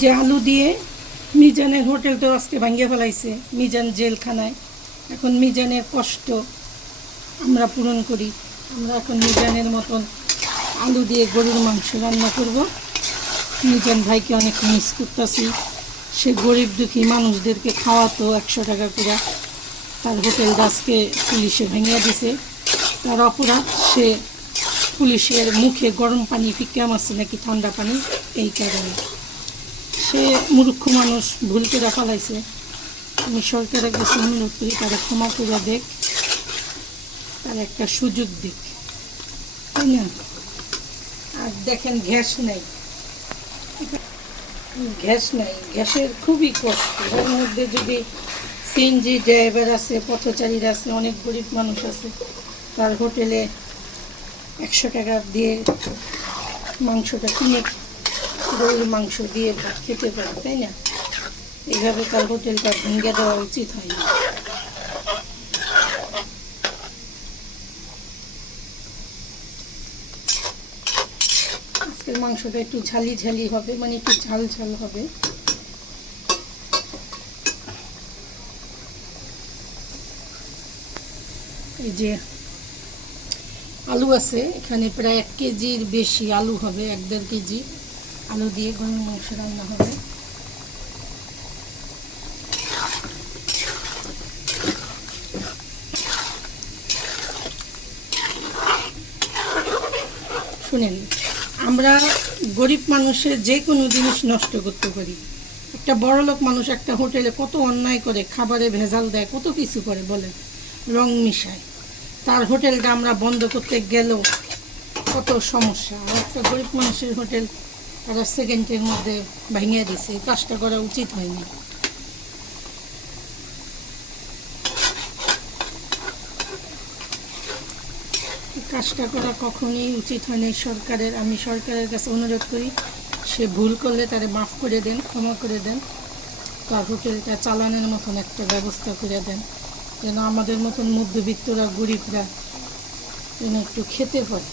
যে আলু দিয়ে মিজানের হোটেল তো আজকে ভাঙিয়ে ফেলাইছে, মিজান জেলখানায়। এখন মিজানের কষ্ট আমরা পূরণ করি। আমরা এখন মিজানের মতন আলু দিয়ে গরুর মাংস রান্না করব। মিজান ভাইকে অনেক মিস করতেছি। সে গরিব দুঃখী মানুষদেরকে খাওয়াতো 100 টাকা করে। তার হোটেলটা আজকে পুলিশে ভেঙে দিছে। তার অপরাধ, সে পুলিশের মুখে গরম পানি ফিক্কা মারছে নাকি ঠান্ডা পানি, এই কারণে। সে মূর্খ মানুষ, ভুল করে ফেলাইছে। আমি সরকারের কাছে অনুরোধ করি তারা ক্ষমা করে দেখ, তার একটা সুযোগ দিক, তাই না? আর দেখেন গ্যাস নেই, গ্যাসের খুবই কষ্ট। এর মধ্যে যদি সিএনজি ড্রাইভার আছে, পথচারীরা আছে, অনেক গরিব মানুষ আছে, তার হোটেলে 100 টাকা দিয়ে মাংসটা কিনে গরুর মাংস দিয়ে ভাত খেতে পারে, তাই না? এইভাবে তার হোটেলটা ভেঙে দেওয়া উচিত হয় না। আজকের মাংসটা একটু ঝালি ঝালি হবে, মানে একটু ঝাল ঝাল হবে। এই যে আলু আছে এখানে, প্রায় 1 কেজির বেশি আলু হবে, 1-1.5 কেজি আলু দিয়ে গরুর মাংস রান্না হবে। শুনেন, আমরা গরিব মানুষের যে কোনো জিনিস নষ্ট করতে পারি। একটা বড়লোক মানুষ একটা হোটেলে কত অন্যায় করে, খাবারে ভেজাল দেয়, কত কিছু করে, বলে রং মিশায়। তার হোটেলটা আমরা বন্ধ করতে গেলেও কত সমস্যা। আর একটা গরিব মানুষের হোটেল তারা সেকেন্ডের মধ্যে ভেঙে দিছে। এই কাজটা করা উচিত হয়নি। কাজটা করা কখনোই উচিত হয়নি সরকারের। আমি সরকারের কাছে অনুরোধ করি, সে ভুল করলে তারে মাফ করে দেন, ক্ষমা করে দেন, তার হোটেলটা চালানোর মতন একটা ব্যবস্থা করে দেন, যেন আমাদের মতন মধ্যবিত্তরা, গরিবরা যেন একটু খেতে পারে।